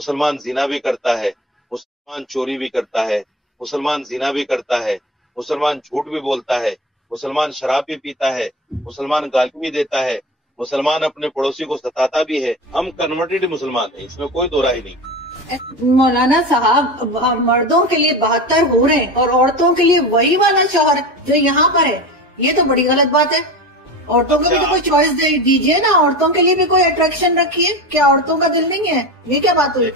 مسلمان زنا بھی کرتا ہے، مسلمان چوری بھی کرتا ہے، مسلمان زنا بھی کرتا ہے، مسلمان جھوٹ بھی بولتا ہے، مسلمان شراب بھی پیتا ہے، مسلمان گالی بھی دیتا ہے، مسلمان اپنے پڑوسی کو ستاتا بھی ہے۔ ہم کنورٹڈ مسلمان ہیں، اس میں کوئی دو رائے نہیں۔ مولانا صاحب، مردوں کے لیے 72 حوریں اور عورتوں کے لیے وہی والا شوہر جو یہاں پر ہے، یہ تو بڑی غلط بات ہے۔ عورتوں کو بھی تو کوئی چوائس دیجیے نا، عورتوں کے لیے بھی کوئی اٹریکشن رکھیے۔ کیا عورتوں کا دل نہیں ہے؟ یہ کیا بات ہوئی؟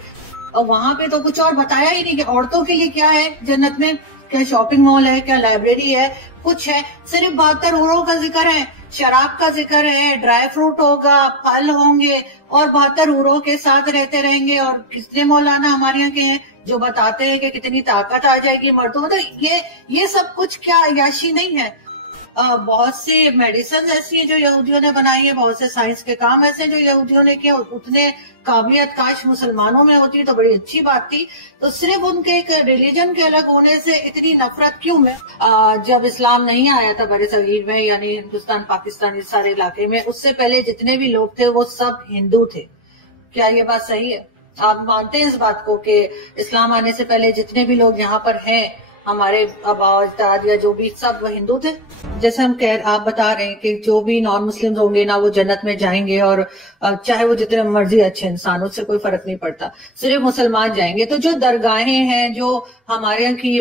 اور وہاں پہ تو کچھ اور بتایا ہی نہیں کہ عورتوں کے لیے کیا ہے جنت میں، کیا شاپنگ مال ہے، کیا لائبریری ہے، کچھ ہے؟ صرف 72 حوروں کا ذکر ہے، شراب کا ذکر ہے، ڈرائی فروٹ ہوگا، پھل ہوں گے، اور 72 حوروں کے ساتھ رہتے رہیں گے۔ اور کتنے مولانا ہمارے یہاں کے ہیں جو بتاتے ہیں کہ کتنی طاقت آ جائے گی مردوں میں۔ تو یہ سب کچھ کیا عیاشی نہیں ہے؟ بہت سی میڈیسن ایسی ہیں جو یہودیوں نے بنائی ہے، بہت سے سائنس کے کام ایسے ہیں جو یہودیوں نے کیا، اتنے قابلیت کاش مسلمانوں میں ہوتی تو بڑی اچھی بات تھی۔ تو صرف ان کے ایک ریلیجن کے الگ ہونے سے اتنی نفرت کیوں ہے؟ جب اسلام نہیں آیا تھا بر صغیر میں، یعنی ہندوستان پاکستان اس سارے علاقے میں، اس سے پہلے جتنے بھی لوگ تھے وہ سب ہندو تھے۔ کیا یہ بات صحیح ہے؟ آپ مانتے ہیں اس بات کو کہ اسلام آنے سے پہلے جتنے بھی لوگ یہاں پر ہیں، ہمارے آبا اجداد یا جو بھی، سب وہ ہندو تھے؟ جیسے آپ بتا رہے ہیں کہ جو بھی نان مسلم ہوں گے نا وہ جنت میں جائیں گے، اور چاہے وہ جتنے مرضی اچھے انسان، اس سے کوئی فرق نہیں پڑتا، صرف مسلمان جائیں گے۔ تو جو درگاہیں ہیں، جو ہمارے یہاں کی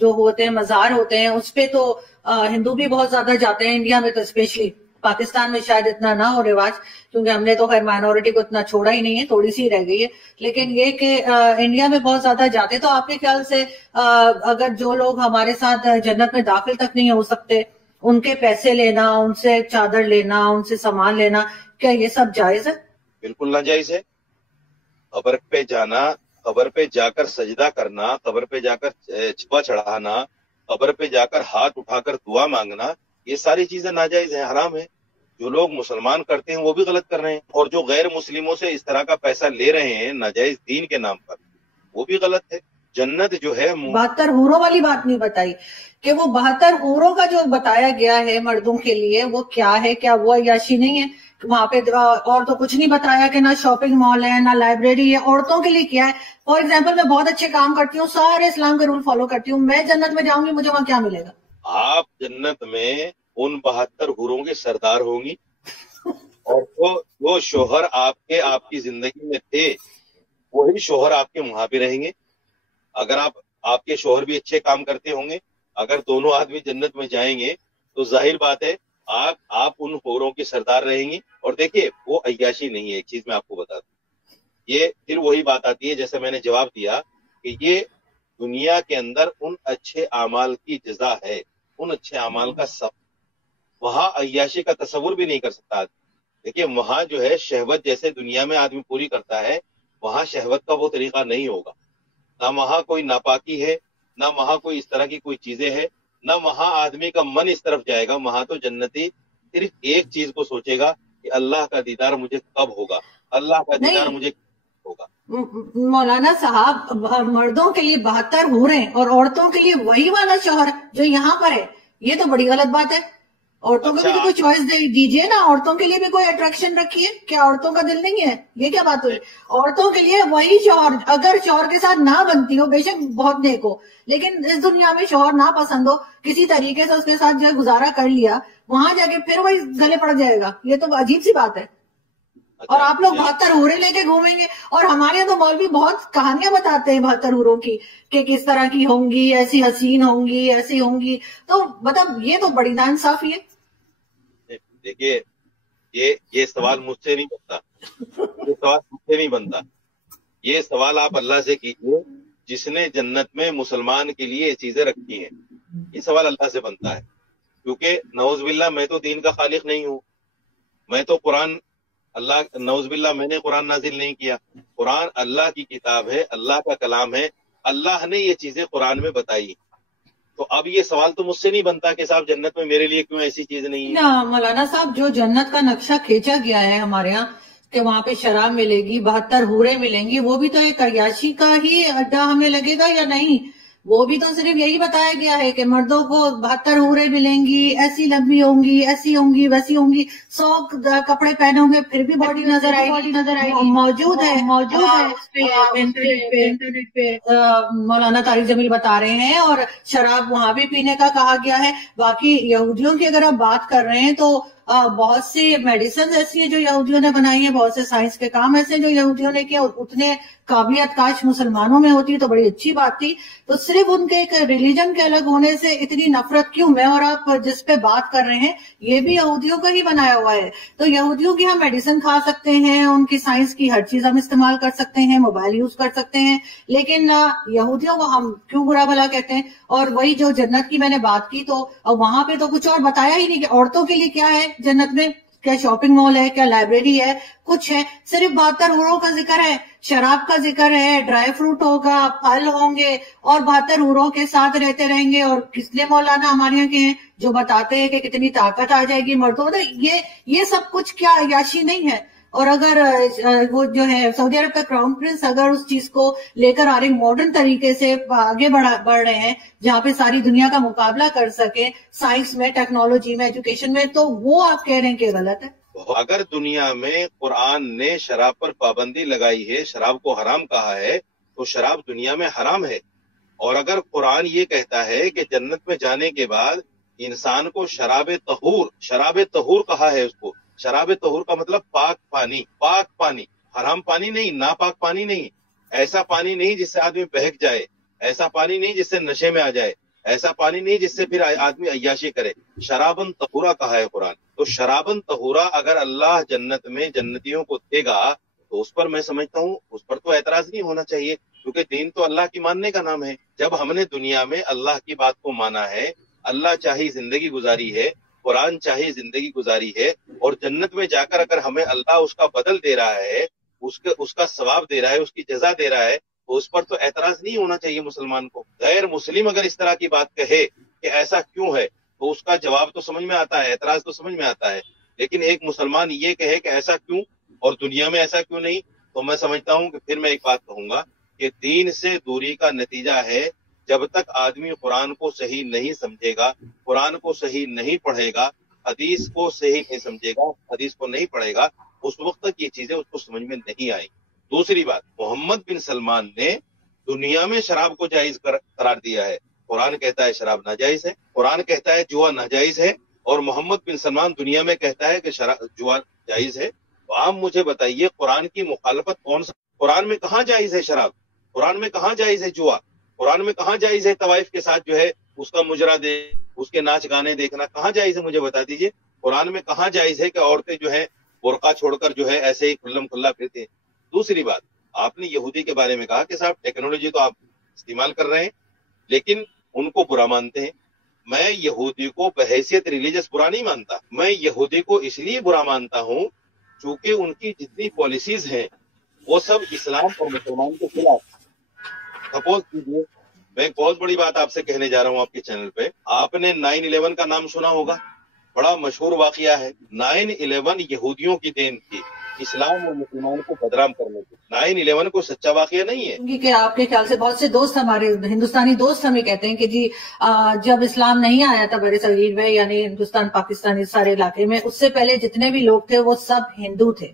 جو ہوتے ہیں مزار ہوتے ہیں، اس پہ تو ہندو بھی بہت زیادہ جاتے ہیں، انڈیا میں تو اسپیشلی۔ پاکستان میں شاید اتنا نہ ہو رواج، کیونکہ ہم نے تو خیر مائنورٹی کو اتنا چھوڑا ہی نہیں ہے، تھوڑی سی رہ گئی ہے، لیکن یہ کہ انڈیا میں بہت زیادہ جاتے۔ تو آپ کے خیال سے اگر جو لوگ ہمارے ساتھ جنت میں داخل تک نہیں ہو سکتے، ان کے پیسے لینا، ان سے چادر لینا، ان سے سامان لینا، کیا یہ سب جائز ہے؟ بالکل ناجائز ہے۔ قبر پہ جانا، قبر پہ جا کر سجدہ کرنا، قبر پہ جا کر چھپا چڑھانا، قبر پہ جا کر ہاتھ اٹھا کر دعا مانگنا، یہ ساری چیزیں ناجائز ہیں، حرام ہیں۔ جو لوگ مسلمان کرتے ہیں وہ بھی غلط کر رہے ہیں، اور جو غیر مسلموں سے اس طرح کا پیسہ لے رہے ہیں ناجائز دین کے نام پر، وہ بھی غلط ہے۔ جنت جو ہے 72 حوروں والی بات نہیں بتائی کہ وہ 72 حوروں کا جو بتایا گیا ہے مردوں کے لیے وہ کیا ہے؟ کیا وہ عیاشی نہیں ہے؟ وہاں پہ اور تو کچھ نہیں بتایا کہ نہ شاپنگ مال ہے نہ لائبریری ہے۔ عورتوں کے لیے کیا ہے؟ فار ایگزامپل میں بہت اچھے کام کرتی ہوں، سارے اسلام کے رول فالو کرتی ہوں، میں جنت میں جاؤں گی، مجھے وہاں کیا ملے گا؟ آپ جنت میں ان 72 حوروں کے سردار ہوں گی، اور وہ شوہر آپ کی زندگی میں تھے وہی شوہر آپ کے وہاں پہ رہیں گے۔ اگر آپ کے شوہر بھی اچھے کام کرتے ہوں گے، اگر دونوں آدمی جنت میں جائیں گے تو ظاہر بات ہے آپ ان حوروں کے سردار رہیں گی۔ اور دیکھیے وہ عیاشی نہیں ہے، ایک چیز میں آپ کو بتا دوں، یہ پھر وہی بات آتی ہے جیسے میں نے جواب دیا کہ یہ دنیا کے اندر ان اچھے اعمال کی جزا ہے، ان اچھے اعمال کا سب، وہاں عیاشی کا تصور بھی نہیں کر سکتا۔ دیکھیے وہاں جو ہے شہوت جیسے دنیا میں آدمی پوری کرتا ہے، وہاں شہوت کا وہ طریقہ نہیں ہوگا، نہ وہاں کوئی ناپاکی ہے، نہ وہاں کوئی اس طرح کی کوئی چیزیں ہیں، نہ وہاں آدمی کا من اس طرف جائے گا۔ وہاں تو جنتی صرف ایک چیز کو سوچے گا کہ اللہ کا دیدار مجھے کب ہوگا، اللہ کا دیدار مجھے کب ہوگا۔ مولانا صاحب، مردوں کے لیے 72 حوریں اور عورتوں کے لیے وہی والا شوہر جو یہاں پر ہے، یہ تو بڑی غلط بات ہے۔ عورتوں کو بھی تو کوئی چوائس دیجیے نا، عورتوں کے لیے بھی کوئی اٹریکشن رکھیے۔ کیا عورتوں کا دل نہیں ہے؟ یہ کیا بات ہوئی؟ عورتوں کے لیے وہی شوہر، اگر شوہر کے ساتھ نہ بنتی ہو، بے شک بہت نیک ہو، لیکن اس دنیا میں شوہر نہ پسند ہو، کسی طریقے سے اس کے ساتھ جو ہے گزارا کر لیا، وہاں جا کے پھر وہی گلے پڑ جائے گا، یہ تو عجیب سی بات ہے۔ اور آپ لوگ 72 حوریں لے کے گھومیں گے، اور ہمارے یہاں تو مولوی بہت کہانیاں بتاتے ہیں 72 حوروں کی کہ کس طرح کی ہوں گی، ایسی حسین ہوں گی، ایسی ہوں گی۔ تو مطلب یہ تو بڑی ناانصافی ہے۔ دیکھیے یہ سوال مجھ سے نہیں بنتا، یہ سوال مجھ سے نہیں بنتا، یہ سوال آپ اللہ سے کیجیے جس نے جنت میں مسلمان کے لیے یہ چیزیں رکھی ہیں، یہ سوال اللہ سے بنتا ہے۔ کیونکہ نعوذ باللہ میں تو دین کا خالق نہیں ہوں، میں تو قرآن، اللہ نعوذ باللہ میں نے قرآن نازل نہیں کیا، قرآن اللہ کی کتاب ہے، اللہ کا کلام ہے، اللہ نے یہ چیزیں قرآن میں بتائی۔ تو اب یہ سوال تو مجھ سے نہیں بنتا کہ صاحب جنت میں میرے لیے کیوں ایسی چیز نہیں ہے۔ مولانا صاحب، جو جنت کا نقشہ کھینچا گیا ہے ہمارے ہاں کہ وہاں پہ شراب ملے گی، 72 حوریں ملیں گی، وہ بھی تو ایک عیاشی کا ہی اڈا ہمیں لگے گا یا نہیں؟ وہ بھی تو صرف یہی بتایا گیا ہے کہ مردوں کو 72 حوریں ملیں گی، ایسی لمبی ہوں گی، ایسی ہوں گی، ویسی ہوں گی، 100 کپڑے پہنے ہوں گے پھر بھی باڈی نظر آئے گی، موجود ہے انٹرنیٹ پہ مولانا طارق جمیل بتا رہے ہیں، اور شراب وہاں بھی پینے کا کہا گیا ہے۔ باقی یہودیوں کی اگر آپ بات کر رہے ہیں تو بہت سی میڈیسنز ایسی ہیں جو یہودیوں نے بنائی ہیں، بہت سے سائنس کے کام ایسے ہیں جو یہودیوں نے کیے، اتنے قابلیت کاش مسلمانوں میں ہوتی تو بڑی اچھی بات تھی۔ تو صرف ان کے ایک ریلیجن کے الگ ہونے سے اتنی نفرت کیوں؟ میں اور آپ جس پہ بات کر رہے ہیں یہ بھی یہودیوں کا ہی بنایا ہوا ہے۔ تو یہودیوں کی ہم میڈیسن کھا سکتے ہیں، ان کی سائنس کی ہر چیز ہم استعمال کر سکتے ہیں، موبائل یوز کر سکتے ہیں، لیکن یہودیوں کو ہم کیوں برا بھلا کہتے ہیں؟ اور وہی جو جنت کی میں نے بات کی تو وہاں پہ تو کچھ اور بتایا ہی نہیں کہ عورتوں کے لیے کیا ہے جنت میں، کیا شاپنگ مال ہے، کیا لائبریری ہے، کچھ ہے؟ صرف 72 حوروں کا ذکر ہے، شراب کا ذکر ہے، ڈرائی فروٹ ہوگا، پھل ہوں گے، اور 72 حوروں کے ساتھ رہتے رہیں گے۔ اور کس لیے مولانا ہمارے یہاں کے ہیں جو بتاتے ہیں کہ کتنی طاقت آ جائے گی مردوں میں؟ یہ سب کچھ کیا عیاشی نہیں ہے؟ اور اگر وہ جو ہے سعودی عرب کا کراؤن پرنس اگر اس چیز کو لے کر آ رہے ماڈرن طریقے سے آگے بڑھ رہے ہیں جہاں پہ ساری دنیا کا مقابلہ کر سکے سائنس میں، ٹیکنالوجی میں، ایجوکیشن میں، تو وہ آپ کہہ رہے ہیں کہ غلط ہے؟ اگر دنیا میں قرآن نے شراب پر پابندی لگائی ہے، شراب کو حرام کہا ہے، تو شراب دنیا میں حرام ہے۔ اور اگر قرآن یہ کہتا ہے کہ جنت میں جانے کے بعد انسان کو شراب طہور کہا ہے، اس کو شراب طہور کا مطلب پاک پانی، حرام پانی نہیں، ناپاک پانی نہیں، ایسا پانی نہیں جس سے آدمی بہک جائے، ایسا پانی نہیں جس سے نشے میں آ جائے، ایسا پانی نہیں جس سے پھر آدمی عیاشی کرے، شرابن طہورا کہا ہے قرآن۔ تو شرابن طہورا اگر اللہ جنت میں جنتیوں کو دے گا تو اس پر میں سمجھتا ہوں اس پر تو اعتراض نہیں ہونا چاہیے، کیونکہ دین تو اللہ کی ماننے کا نام ہے۔ جب ہم نے دنیا میں اللہ کی بات کو مانا ہے، اللہ چاہی زندگی گزاری ہے، قرآن چاہی زندگی گزاری ہے، اور جنت میں جا کر اگر ہمیں اللہ اس کا بدل دے رہا ہے، اس کا ثواب دے رہا ہے، اس کی جزا دے رہا ہے، تو اس پر تو اعتراض نہیں ہونا چاہیے مسلمان کو۔ غیر مسلم اگر اس طرح کی بات کہے کہ ایسا کیوں ہے تو اس کا جواب تو سمجھ میں آتا ہے، اعتراض تو سمجھ میں آتا ہے، لیکن ایک مسلمان یہ کہے کہ ایسا کیوں اور دنیا میں ایسا کیوں نہیں، تو میں سمجھتا ہوں کہ پھر میں ایک بات کہوں گا کہ دین سے دوری کا نتیجہ ہے جب تک آدمی قرآن کو صحیح نہیں سمجھے گا، قرآن کو صحیح نہیں پڑھے گا، حدیث کو صحیح نہیں سمجھے گا، حدیث کو نہیں پڑھے گا، اس وقت تک یہ چیزیں اس کو سمجھ میں نہیں آئیں۔ دوسری بات، محمد بن سلمان نے دنیا میں شراب کو جائز قرار دیا ہے، قرآن کہتا ہے شراب ناجائز ہے، قرآن کہتا ہے جوا ناجائز ہے، اور محمد بن سلمان دنیا میں کہتا ہے کہ جوا جائز ہے۔ تو آپ مجھے بتائیے قرآن کی مخالفت کون سا؟ قرآن میں کہاں جائز ہے شراب؟ قرآن میں کہاں جائز ہے جوا؟ قرآن میں کہاں جائز ہے طوائف کے ساتھ جو ہے اس کا مجرا دے، اس کے ناچ گانے دیکھنا کہاں جائز ہے؟ مجھے بتا دیجئے قرآن میں کہاں جائز ہے کہ عورتیں جو ہے برقع چھوڑ کر جو ہے ایسے ہی کھلم کھلا پھرتے ہیں۔ دوسری بات، آپ نے یہودی کے بارے میں کہا کہ صاحب ٹیکنالوجی تو آپ استعمال کر رہے ہیں لیکن ان کو برا مانتے ہیں۔ میں یہودی کو بحیثیت ریلیجس برا نہیں مانتا، میں یہودی کو اس لیے برا مانتا ہوں چونکہ ان کی جتنی پالیسیز ہیں وہ سب اسلام اور مسلمان کے خلاف۔ سپوز کیجیے میں ایک بہت بڑی بات آپ سے کہنے جا رہا ہوں آپ کے چینل پہ، آپ نے 9/11 کا نام سنا ہوگا، بڑا مشہور واقعہ ہے۔ 9/11 یہودیوں کی دین تھی اسلام اور مسلمان کو بدنام کرنے کی۔ 9/11 کو سچا واقعہ نہیں ہے کہ آپ کے خیال سے بہت سے دوست ہمارے ہندوستانی دوست ہمیں کہتے ہیں کہ جی جب اسلام نہیں آیا تھا بر صغیر میں، یعنی ہندوستان پاکستان اس سارے علاقے میں، اس سے پہلے جتنے بھی لوگ تھے وہ سب ہندو تھے۔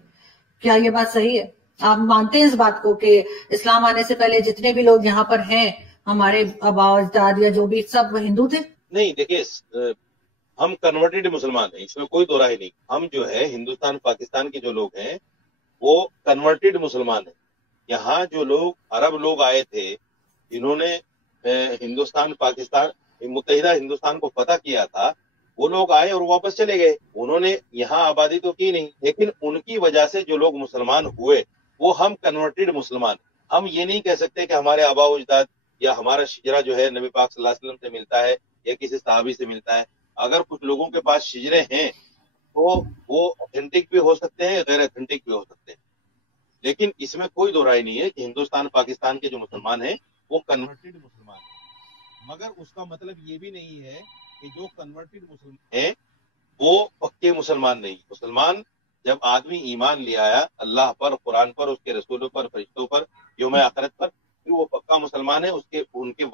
کیا یہ بات صحیح ہے؟ آپ مانتے ہیں اس بات کو کہ اسلام آنے سے پہلے جتنے بھی لوگ یہاں پر ہیں ہمارے آبا اجداد یا جو بھی سب ہندو تھے؟ نہیں، دیکھیے ہم کنورٹڈ مسلمان ہیں، اس میں کوئی دو رائے نہیں۔ ہم جو ہے ہندوستان پاکستان کے جو لوگ ہیں وہ کنورٹڈ مسلمان ہیں۔ یہاں جو لوگ عرب لوگ آئے تھے جنہوں نے ہندوستان پاکستان متحدہ ہندوستان کو فتح کیا تھا، وہ لوگ آئے اور واپس چلے گئے، انہوں نے یہاں آبادی تو کی نہیں، لیکن ان کی وجہ سے جو لوگ مسلمان ہوئے وہ ہم کنورٹڈ مسلمان۔ ہم یہ نہیں کہہ سکتے کہ ہمارے آبا و اجداد یا ہمارا شجرہ جو ہے نبی پاک صلی اللہ علیہ وسلم سے ملتا ہے یا کسی صحابی سے ملتا ہے۔ اگر کچھ لوگوں کے پاس شجرے ہیں تو وہ اتھینٹک بھی ہو سکتے ہیں، غیر اتھینٹک بھی ہو سکتے ہیں، لیکن اس میں کوئی دو رائے نہیں ہے کہ ہندوستان پاکستان کے جو مسلمان ہیں وہ کنورٹڈ مسلمان ہیں، مگر اس کا مطلب یہ بھی نہیں ہے کہ جو کنورٹڈ مسلمان ہیں وہ پکے مسلمان نہیں۔ مسلمان جب آدمی ایمان لے آیا اللہ پر، قرآن پر، اس کے رسولوں پر، فرشتوں پر، یوم آخرت پر، پھر وہ پکا مسلمان ہے، ان کے